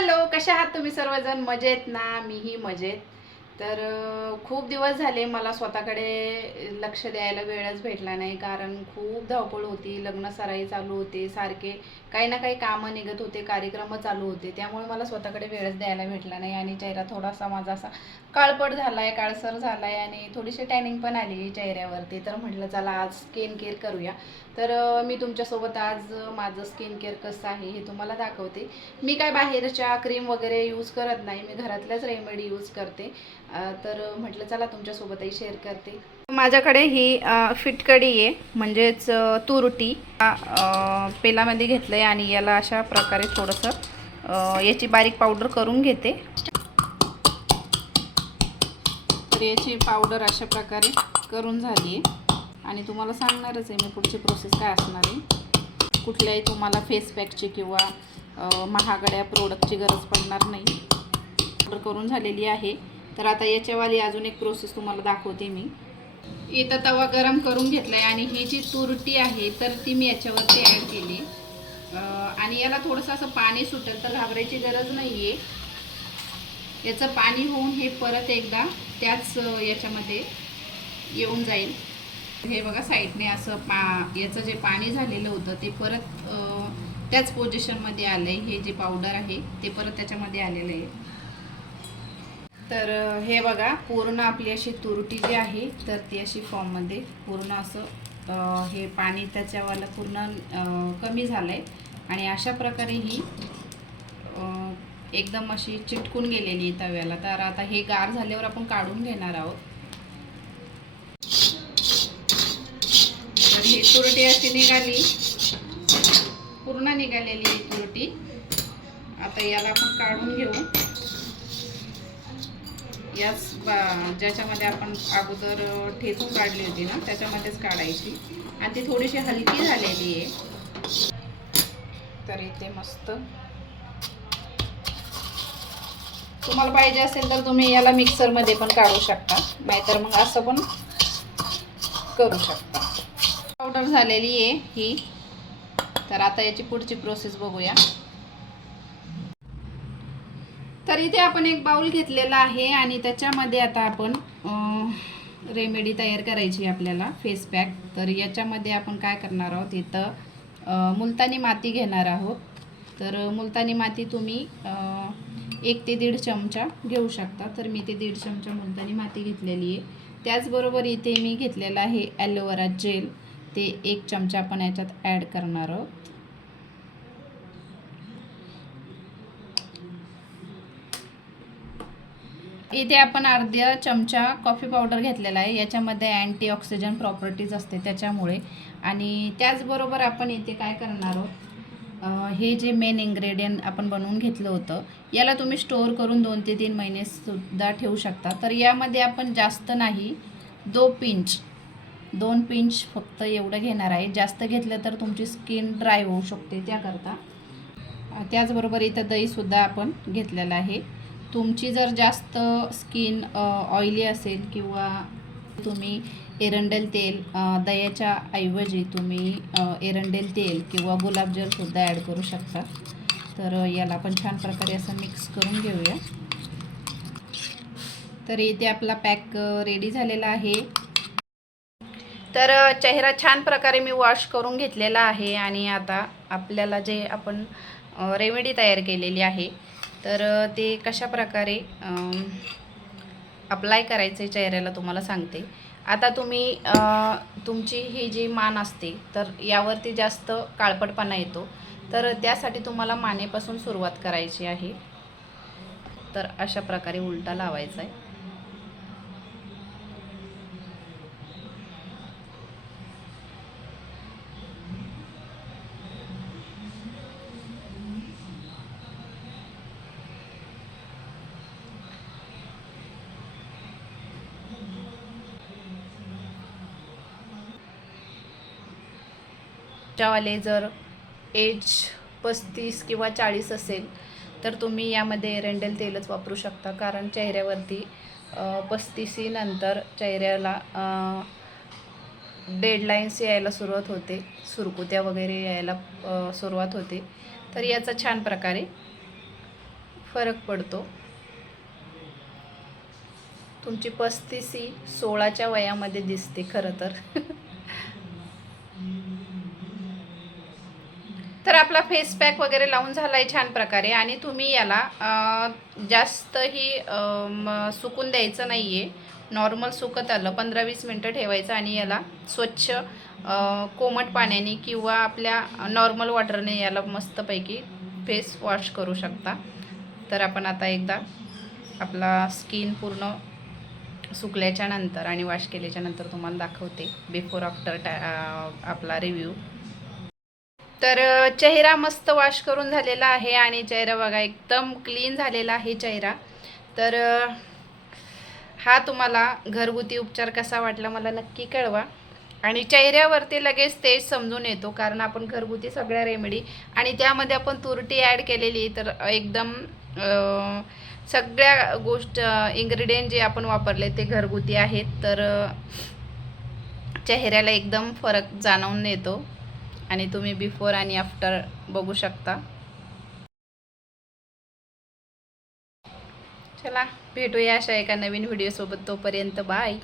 Hello, कशा आहात तुम्ही सर्वजण? मजेत ना? मीही मजेत. तर खूप दिवस झाले मला स्वतःकडे लक्ष द्यायला वेळच भेटला नाही, कारण खूप धावपळ होती. लग्नसराई चालू होते, सारखे काही ना काही कामं निघत होते, कार्यक्रम चालू होते. त्यामुळे मला स्वतःकडे वेळच द्यायला भेटला नाही आणि चेहरा थोडासा माझा असा काळपट झाला आहे, काळसर झाला आहे आणि थोडीशी टॅनिंग पण आली चेहऱ्यावरती. तर म्हटलं चला आज स्किन केअर करूया. तर मी तुमच्यासोबत आज माझं स्किन केअर कसं आहे हे तुम्हाला दाखवते. मी काय बाहेरच्या क्रीम वगैरे यूज करत नाही, मी घरातल्याच रेमेडी यूज करते. तर म्हटलं चला तुमच्यासोबतही शेअर करते. माझ्याकडे ही फिटकडी आहे, म्हणजेच तुरटी पेलामध्ये घेतलं आहे आणि याला अशा प्रकारे थोडंसं याची बारीक पावडर करून घेते. तर याची पावडर अशा प्रकारे करून झाली आहे आणि तुम्हाला सांगणारच आहे मी पुढची प्रोसेस काय असणार आहे. कुठल्याही तुम्हाला फेस पॅकची किंवा महागड्या प्रोडक्टची गरज पडणार नाही. पावडर करून झालेली आहे. तर आता याच्यावाली अजून एक प्रोसेस तुम्हाला दाखवते मी. इथं तवा गरम करून घेतला आहे आणि ही जी तुरटी आहे तर ती मी याच्यावरती ॲड केली आणि याला थोडंसं असं पाणी सुटेल, तर घाबरायची गरज नाही आहे. याचं पाणी होऊन हे परत एकदा त्याच याच्यामध्ये येऊन जाईल. हे बघा साईडने असं याचं जे पाणी झालेलं होतं ते परत त्याच पोझिशनमध्ये आलं आहे. हे जे पावडर आहे ते परत त्याच्यामध्ये आलेलं आहे. तर हे बघा पूर्ण आपली अशी तुरटी जी आहे तर ती अशी फॉर्ममध्ये पूर्ण असं हे पाणी त्याच्यावाला पूर्ण कमी झालं आहे आणि अशा प्रकारे ही एकदम अशी चिटकून गेलेली तव्याला. तर आता हे गार झाल्यावर आपण काढून घेणार आहोत. तर ही तुरटी अशी निघाली, पूर्ण निघालेली ही तुरटी. आता याला आपण काढून घेऊ. याच ज्याच्यामध्ये आपण अगोदर ठेचून काढली होती ना त्याच्यामध्येच काढायची आणि ती थोडीशी हलकी झालेली आहे. तर इथे मस्त तुम्हाला पाहिजे असेल तर तुम्ही याला मिक्सरमध्ये पण काढू शकता, नाहीतर मग असं पण करू शकता. पावडर झालेली आहे ही. तर आता याची पुढची प्रोसेस बघूया. तर इथे आपण एक बाउल घेतलेला आहे आणि त्याच्यामध्ये आता आपण रेमेडी तयार करायची आपल्याला फेस पॅक. तर याच्यामध्ये आपण काय करणार आहोत, इथं मुलतानी माती घेणार आहोत. तर मुलतानी माती तुम्ही 1 ते 1.5 चमचा घेऊ शकता. तर मी ते 1.5 चमचा मुलतानी माती घेतलेली आहे. त्याचबरोबर इथे मी घेतलेला आहे ॲलोवेरा जेल, ते 1 चमचा आपण याच्यात ॲड करणार आहोत. इथे आपण अर्धा चमचा कॉफी पावडर घेतलेला आहे. याच्यामध्ये अँटीऑक्सिडंट प्रॉपर्टीज असते त्याच्यामुळे. आणि त्याचबरोबर आपण इथे काय करणार आहोत, हे जे मेन इन्ग्रेडियंट आपण बनवून घेतलं होतं याला तुम्ही स्टोअर करून 2 ते 3 महिनेसुद्धा ठेवू शकता. तर यामध्ये आपण जास्त नाही, 2 पिंच फक्त एवढं घेणार आहे. जास्त घेतलं तर तुमची स्किन ड्राय होऊ शकते, त्याकरता. त्याचबरोबर इथं दहीसुद्धा आपण घेतलेलं आहे. तुमची जर जास्त स्किन ऑइली असेल किंवा तुम्ही एरंडेल तेल, दह्याच्या ऐवजी तुम्ही एरंडेल तेल किंवा गुलाबजलसुद्धा ॲड करू शकता. तर याला आपण छान प्रकारे असं मिक्स करून घेऊया. तर इथे आपला पॅक रेडी झालेला आहे. तर चेहरा छान प्रकारे मी वॉश करून घेतलेला आहे आणि आता आपल्याला जे आपण रेमेडी तयार केलेली आहे तर ते कशा प्रकारे अप्लाय करायचे चेहऱ्याला तुम्हाला सांगते. आता तुम्ही तुमची ही जी मान असते तर यावरती जास्त काळपटपणा येतो. तर त्यासाठी तुम्हाला मानेपासून सुरुवात करायची आहे. तर अशा प्रकारे उलटा लावायचा आहे. वाले जर एज 35 किंवा 40 असेल तर तुम्ही यामध्ये एरंडेल तेलच वापरू शकता, कारण चेहऱ्यावरती 35 नंतर चेहऱ्याला डेडलाईन्स यायला सुरुवात होते, सुरकुत्या वगैरे यायला सुरुवात होते. तर याचा छान प्रकारे फरक पडतो. तुमची 35 ही 16च्या वयामध्ये दिसते खरं तर. तर आपला फेस पॅक वगैरे लावून झाला आहे छान प्रकारे. आणि तुम्ही याला जास्तही सुकून द्यायचं नाही आहे. नॉर्मल सुकत आलं 15-20 मिनटं ठेवायचं आणि याला स्वच्छ कोमट पाण्याने किंवा आपल्या नॉर्मल वॉटरने याला मस्तपैकी फेस वॉश करू शकता. तर आपण आता एकदा आपला स्किन पूर्ण सुकल्याच्या नंतर आणि वॉश केल्याच्या नंतर तुम्हाला दाखवते बिफोर आफ्टर आपला रिव्ह्यू. तर चेहरा मस्त वॉश करून झालेला आहे आणि चेहरा बघा एकदम क्लीन झालेला आहे चेहरा. तर हा तुम्हाला घरगुती उपचार कसा वाटला मला नक्की कळवा. आणि चेहऱ्यावरती लगेच तेज समजून येतो कारण आपण घरगुती सगळ्या रेमेडी आणि त्यामध्ये आपण तुरटी ॲड केलेली. तर एकदम सगळ्या इन्ग्रेडियंट जे आपण वापरले ते घरगुती आहेत. तर चेहऱ्याला एकदम फरक जाणवून येतो आणि तुम्ही बिफोर आणि आफ्टर बघू शकता. चला भेटूया अशा एका नवीन व्हिडिओसोबत. तोपर्यंत बाय.